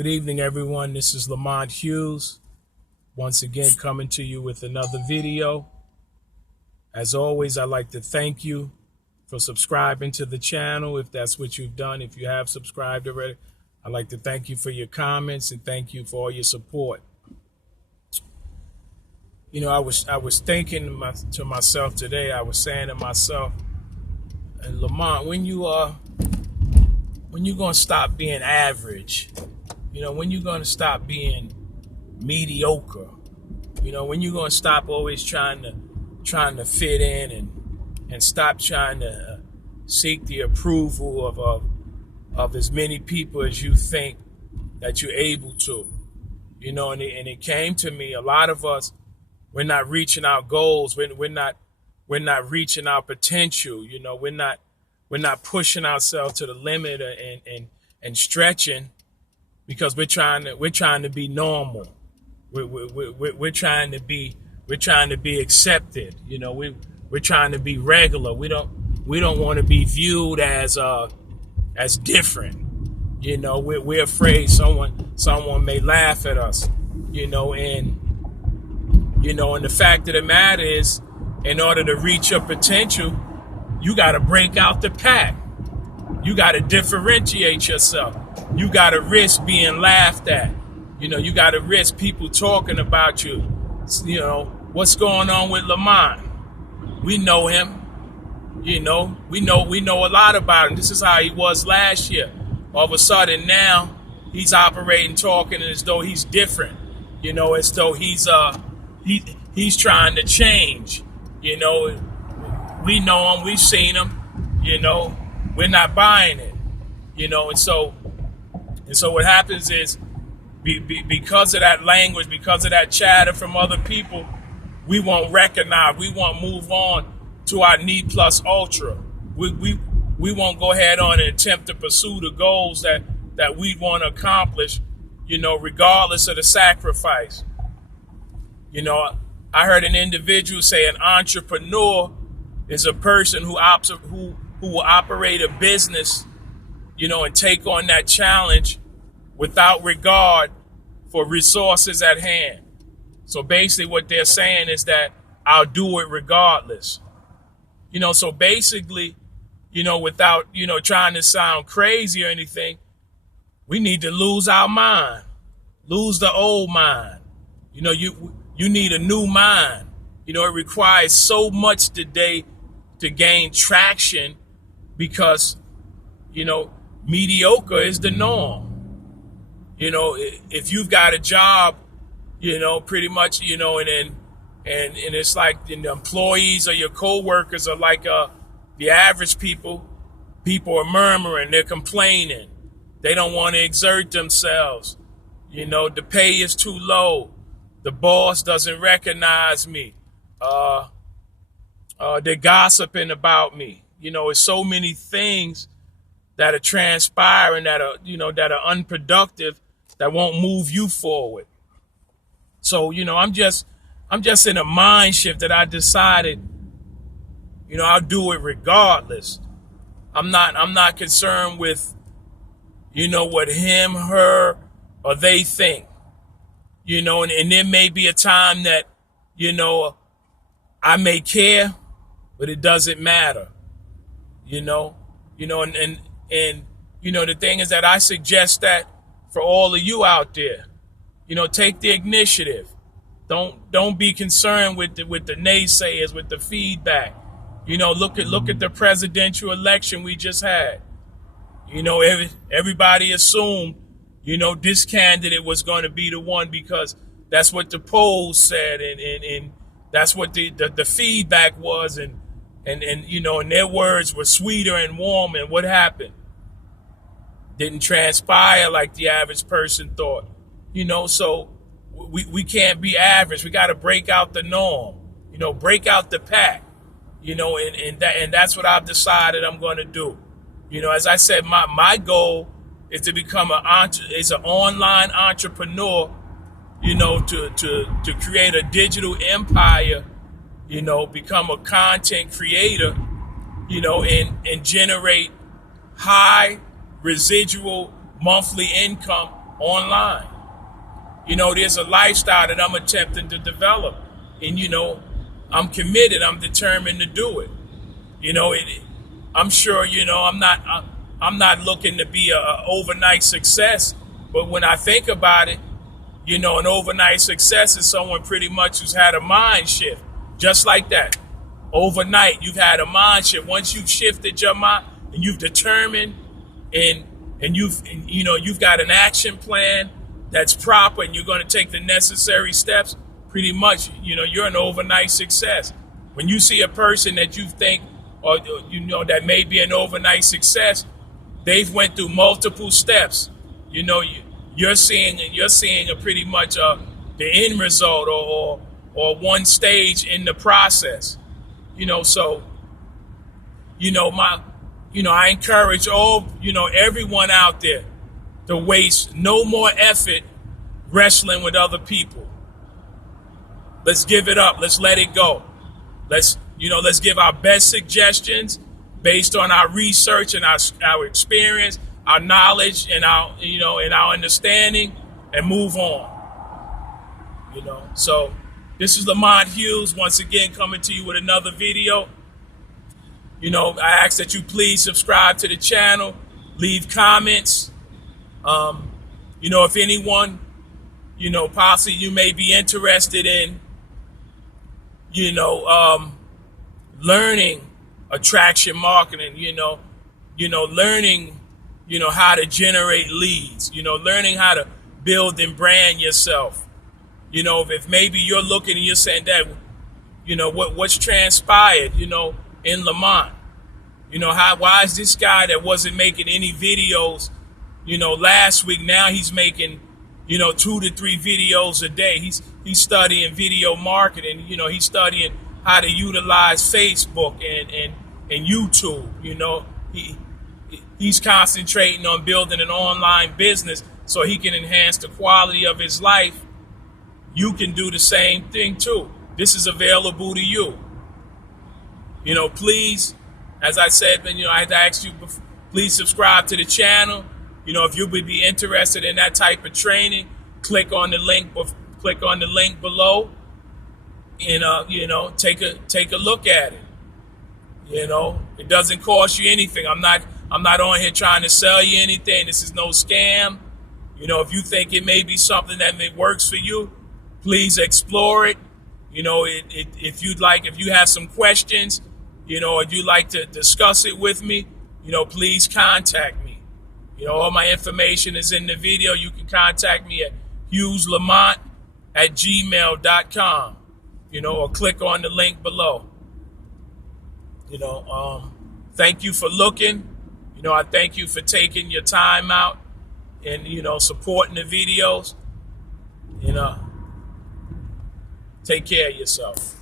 Good evening, everyone. This is Lamont Hughes, once again coming to you with another video. As always, I'd like to thank you for subscribing to the channel, if that's what you've done. If you have subscribed already, I'd like to thank you for your comments and thank you for all your support. You know, I was thinking to myself today, I was saying to myself, and Lamont, when you gonna stop being average? You know, when you gonna stop being mediocre? You know, when you gonna stop always trying to fit in and stop trying to seek the approval of as many people as you think that you're able to? You know, and it came to me, a lot of us, we're not reaching our goals. We're not reaching our potential. You know, we're not pushing ourselves to the limit and stretching because we're trying to be normal. We're trying to be accepted. You know, we're trying to be regular. We don't want to be viewed as different. You know, we're afraid someone may laugh at us. And the fact of the matter is, in order to reach your potential, you got to break out the pack. You got to differentiate yourself. You got to risk being laughed at. You know, you got to risk people talking about you. You know, what's going on with Lamont? We know him. You know, we know a lot about him. This is how he was last year. All of a sudden now he's operating, talking as though he's different. You know, as though he's trying to change. You know, we know him, we've seen him. You know, we're not buying it. You know, and so what happens is, because of that language, because of that chatter from other people, we won't recognize, we won't move on to our need plus ultra. We won't go ahead on and attempt to pursue the goals that we want to accomplish, you know, regardless of the sacrifice. You know, I heard an individual say an entrepreneur is a person who will operate a business, you know, and take on that challenge without regard for resources at hand. So basically what they're saying is that I'll do it regardless. You know, so basically, you know, without, you know, trying to sound crazy or anything, we need to lose our mind, lose the old mind. You know, you need a new mind. You know, it requires so much today to gain traction because, you know, mediocre is the norm. You know, if you've got a job, you know, pretty much, you know, and it's like the employees or your co-workers are like the average people are murmuring, they're complaining. They don't want to exert themselves. You know, the pay is too low. The boss doesn't recognize me. They're gossiping about me. You know, it's so many things that are transpiring that are unproductive, that won't move you forward. So, you know, I'm just in a mind shift that I decided, you know, I'll do it regardless. I'm not concerned with, you know, what him, her, or they think. You know, and there may be a time that, you know, I may care, but it doesn't matter. You know, and you know, the thing is that I suggest that for all of you out there, you know, take the initiative. Don't be concerned with the naysayers, with the feedback. You know, look at the presidential election we just had. You know, everybody assumed, you know, this candidate was going to be the one because that's what the polls said, and that's what the feedback was, and you know, and their words were sweeter and warm. And what happened? Didn't transpire like the average person thought. You know, so we can't be average. We got to break out the norm. You know, break out the pack. You know, and that's what I've decided I'm going to do. You know, as I said, my goal is to become an online entrepreneur. You know, to create a digital empire. You know, become a content creator. You know, and generate high residual monthly income online. There's a lifestyle that I'm attempting to develop, and I'm committed. I'm determined to do it. I'm sure. I'm not looking to be a overnight success, but when I think about it, an overnight success is someone pretty much who's had a mind shift, just like that. Overnight, you've had a mind shift. Once you've shifted your mind and you've determined, and you've got an action plan that's proper, and you're going to take the necessary steps. Pretty much, you're an overnight success. When you see a person that you think, or that may be an overnight success, they've went through multiple steps. You're seeing a pretty much the end result, or one stage in the process. So I encourage everyone out there to waste no more effort wrestling with other people. Let's give it up. Let's let it go. Let's give our best suggestions based on our research and our experience, our knowledge, and our understanding, and move on. So this is Lamont Hughes once again coming to you with another video. I ask that you please subscribe to the channel, leave comments. If anyone, possibly you may be interested in, learning attraction marketing, learning, how to generate leads, learning how to build and brand yourself. If maybe you're looking and you're saying that, what's transpired, in Lamont, why is this guy that wasn't making any videos, last week, now he's making, 2 to 3 videos a day. He's studying video marketing. He's studying how to utilize Facebook and YouTube. He's concentrating on building an online business so he can enhance the quality of his life. You can do the same thing too. This is available to you. Please, as I said, I had to ask you, please subscribe to the channel. If you would be interested in that type of training, click on the link below, and take a look at it. It doesn't cost you anything. I'm not on here trying to sell you anything. This is no scam. If you think it may be something that works for you, please explore it. If you have some questions, or you'd like to discuss it with me, please contact me. All my information is in the video. You can contact me at hugheslamont@gmail.com, or click on the link below. Thank you for looking. I thank you for taking your time out and, supporting the videos. Take care of yourself.